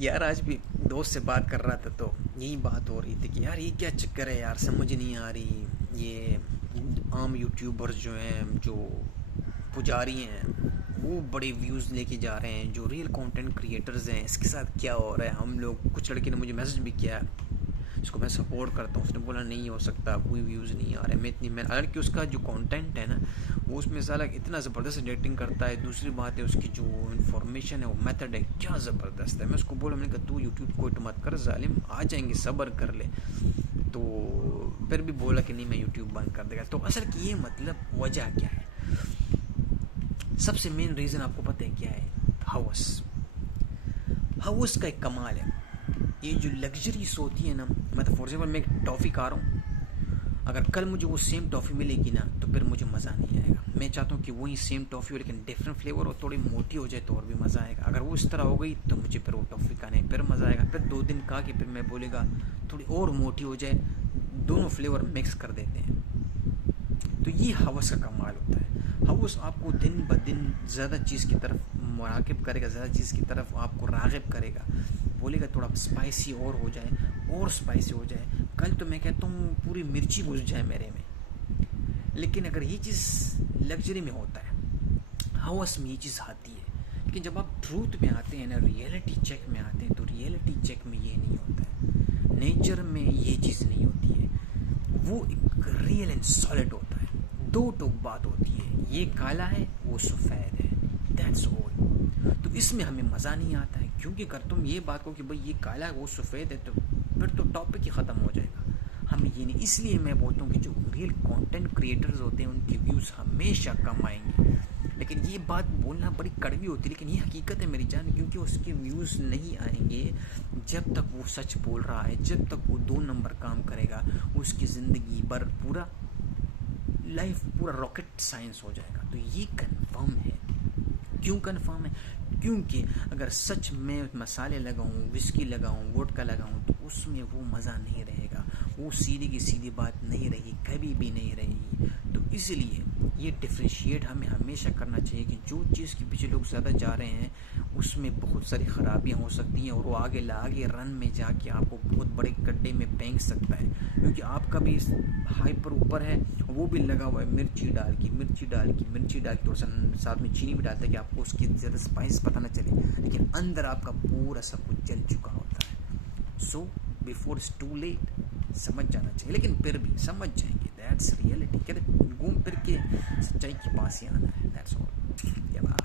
यार आज भी दोस्त से बात कर रहा था तो यही बात हो रही थी कि यार ये क्या चक्कर है यार, समझ नहीं आ रही। ये आम यूट्यूबर्स जो हैं, जो पुजारी हैं, वो बड़े व्यूज़ लेके जा रहे हैं। जो रियल कंटेंट क्रिएटर्स हैं, इसके साथ क्या हो रहा है। हम लोग, कुछ लड़के ने मुझे मैसेज भी किया जिसको मैं सपोर्ट करता हूँ, उसने बोला नहीं हो सकता, कोई व्यूज़ नहीं आ रहे। मैं हालांकि उसका जो कंटेंट है ना, वो उसमें साला इतना ज़बरदस्त एडिटिंग करता है। दूसरी बात है, उसकी जो इन्फॉर्मेशन है, वो मेथड है, क्या ज़बरदस्त है। मैं उसको बोला, मैंने कहा तू यूट्यूब क्विट मत कर जालिम, आ जाएंगे, सब्र कर ले। तो फिर भी बोला कि नहीं, मैं यूट्यूब बंद कर देगा। तो असल की ये मतलब वजह क्या है? सबसे मेन रीज़न आपको पता है क्या है? हवस। हवस का एक कमाल है। ये जो लग्जरीज होती है ना, मतलब फॉर एग्जाम्पल मैं एक टॉफ़ी खा रहा हूँ, अगर कल मुझे वो सेम टॉफ़ी मिलेगी ना, तो फिर मुझे मज़ा नहीं आएगा। मैं चाहता हूँ कि वही सेम टॉफ़ी हो लेकिन डिफरेंट फ्लेवर हो, थोड़ी मोटी हो जाए तो और भी मज़ा आएगा। अगर वो इस तरह हो गई तो मुझे फिर वो टॉफ़ी खाने फिर मज़ा आएगा। फिर 2 दिन खा के फिर मैं बोलेगा थोड़ी और मोटी हो जाए, दोनों फ्लेवर मिक्स कर देते हैं। तो ये हवस का कमाल होता है। हवस आपको दिन ब दिन ज़्यादा चीज़ की तरफ मुराकिब करेगा, ज़्यादा चीज़ की तरफ आपको राग़िब करेगा। बोलेगा थोड़ा स्पाइसी और हो जाए, और स्पाइसी हो जाए। कल तो मैं कहता हूँ पूरी मिर्ची घुस जाए मेरे में। लेकिन अगर ये चीज़ लग्जरी में होता है, हवस में ये चीज़ आती है। लेकिन जब आप ट्रूथ में आते हैं ना, रियलिटी चेक में आते हैं, तो रियलिटी चेक में ये नहीं होता है। नेचर में ये चीज़ नहीं होती है। वो एक रियल एंड सॉलिड होता है। दो टोक बात होती है, ये काला है वो सफ़ेद है, दैट्स ऑल। तो इसमें हमें मज़ा नहीं आता है, क्योंकि अगर तुम ये बात कहो कि भाई ये काला है वो सफ़ेद है, तो फिर तो टॉपिक ही ख़त्म हो जाएगा। हमें ये नहीं, इसलिए मैं बोलता हूँ कि जो रियल कंटेंट क्रिएटर्स होते हैं उनके व्यूज़ हमेशा कम आएंगे। लेकिन ये बात बोलना बड़ी कड़वी होती है, लेकिन ये हकीकत है मेरी जान, क्योंकि उसके व्यूज़ नहीं आएंगे जब तक वो सच बोल रहा है। जब तक वो 2 नंबर काम करेगा, उसकी ज़िंदगी भर पूरा लाइफ पूरा रॉकेट साइंस हो जाएगा। तो ये कंफर्म है। क्यों कंफर्म है? क्योंकि अगर सच में मसाले लगाऊं, विस्की लगाऊं, वोडका लगाऊं, तो उसमें वो मज़ा नहीं रहेगा। वो सीधी की सीधी बात नहीं रहेगी, कभी भी नहीं रहेगी। तो इसलिए ये डिफ्रेंशिएट हमें हमेशा करना चाहिए कि जो चीज़ के पीछे लोग ज़्यादा जा रहे हैं उसमें बहुत सारी ख़राबियाँ हो सकती हैं, और वो आगे रन में जाके आपको बहुत बड़े गड्ढे में फेंक सकता है। क्योंकि आपका भी हाइपर ऊपर है, वो भी लगा हुआ है मिर्ची डाल के थोड़ा सा साथ में चीनी भी डालता है कि आपको उसकी ज़्यादा स्पाइस पता ना चले, लेकिन अंदर आपका पूरा सब कुछ जल चुका होता है। So before it's too late समझ जाना चाहिए, लेकिन फिर भी समझ जाएंगे। That's reality. कहते घूम फिर के सच्चाई के पास ही आना है। That's all.